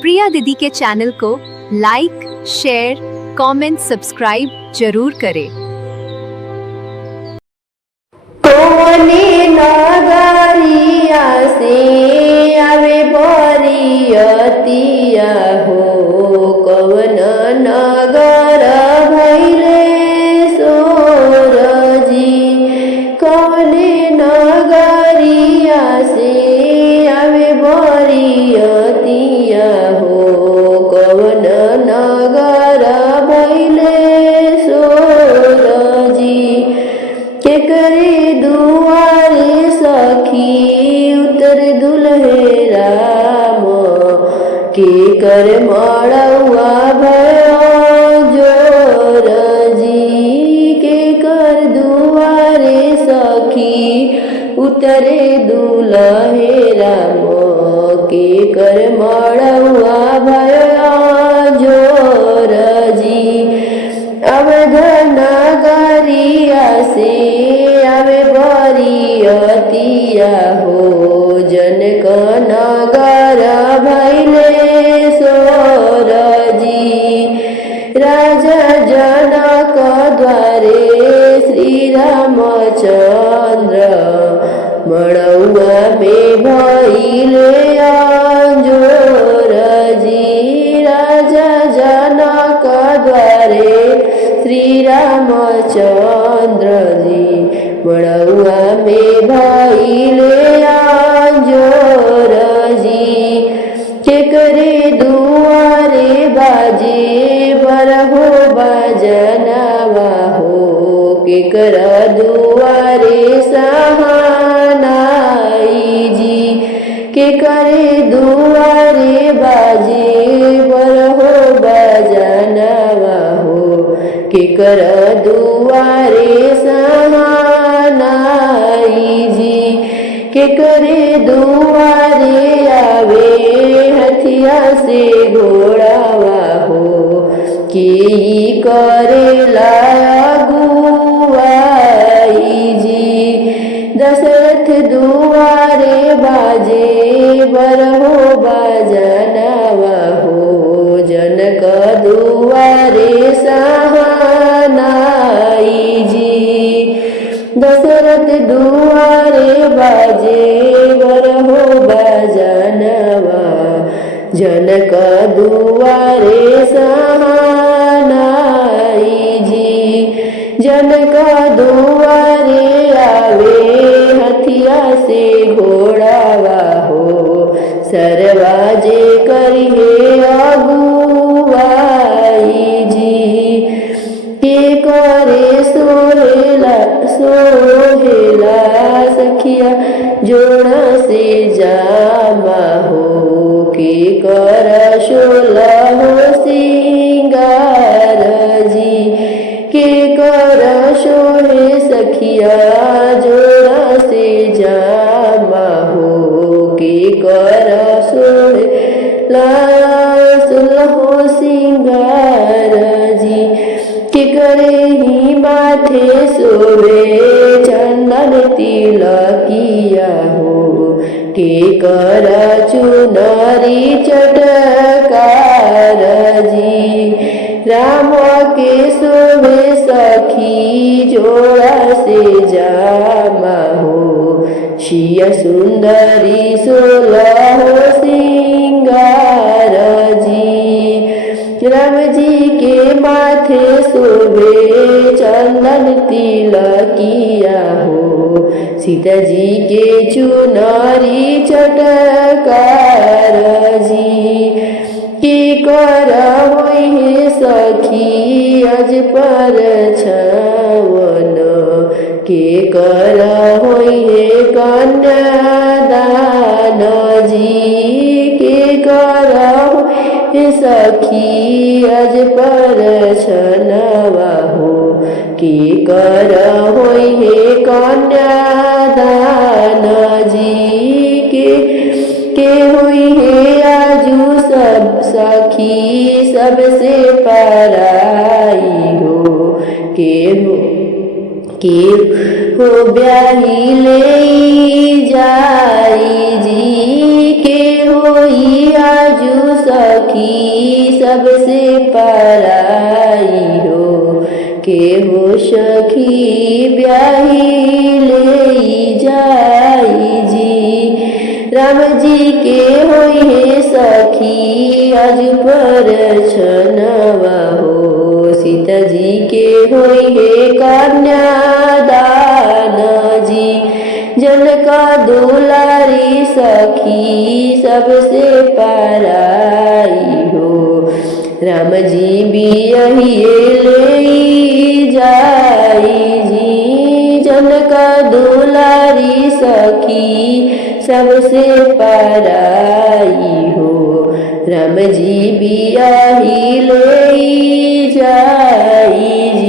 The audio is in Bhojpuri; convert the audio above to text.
प्रिया दीदी के चैनल को लाइक, शेयर, कमेंट, सब्सक्राइब जरूर करें। कोने नगरिया से आवे बरियतिया हो, कवन नगर भैले सोरजी। कोने नगरिया से आवे बरियतिया हो, कवन नगर भैले सोरजी। के करे दुआरे सखी उतर दुल्हे राम, के कर मड़ौआ भयो जोरजी। के कर दुआरे सखी उतरे दुल्हे राम, के कर मड़ौआ भयो जोरजी। अवध नगरिया से आवे बरियतिया हो, जनक नगर भैले सोरजी। राजा जनक द्वारे श्री रामचंद्र, मड़ौआ में भैले जोरजी। राजा जनक द्वारे श्री रामचंद्र जी, मड़ौआ में भैले जोरजी। के करे दुआरे बाजे बरहो बजनवा हो, के कर दुआरे सहानाई जी। के करे दुआरे बाजे बरहो बजनवा हो, के कर दुआरे सहानाई जी। के करे दुआरे आवे हथिया से घोड़ावा हो, के करे अगुवाई जी। दशरथ दुआरे बाजे बरहो बजनवा हो, जनक दुआरे सहानाई जी। दशरथ दुआरे बाजे बरहो बजनवा, जनक दुआरे सहानाई जी। जनक दुआरे आवे हथिया से घोड़ावा हो, सरवाजे करिहे अगुवाई जी। के करे सोहेला सखिया जोड़ा से जामा हो, के कर शोला हो सिंगार जी। के कर शोहे सखिया जोड़ा से जामा हो, के कर सोहे सुलहो सिंगार जी। के करे ही माथे सोवे चंदन तिलकिया हो, के कर चुनरी चटकार जी। राम के शोभे सखी जोड़ा से जामा हो, शिया सुंदरी सोलहो सिंगार जी। राम जी के माथे शोभे चंदन तिलकिया हो, सीता जी के चुनरी चटकार जी। के कर होई सखी अज पर छवन, के कर होई कन्यादान जी। के कर होई सखी अज पर छनवा हो, के कर होई कन्यादान जी। के होई आजू सब सखी सबसे पराई हो, के हो ब्याही ले जाई जी। के होई आजू सब पराई हो के हो सखी ब्याही ले जाई जी। राम जी के होई है सखी आज पर छनवा हो सीता जी के होई है कन्यादान जी। जनका दुलारी सखी सबसे पराई हो राम जी बियाही ले जाई जी। जनका दुलारी सखी सबसे पराई हो राम जी बियाही ले जाई।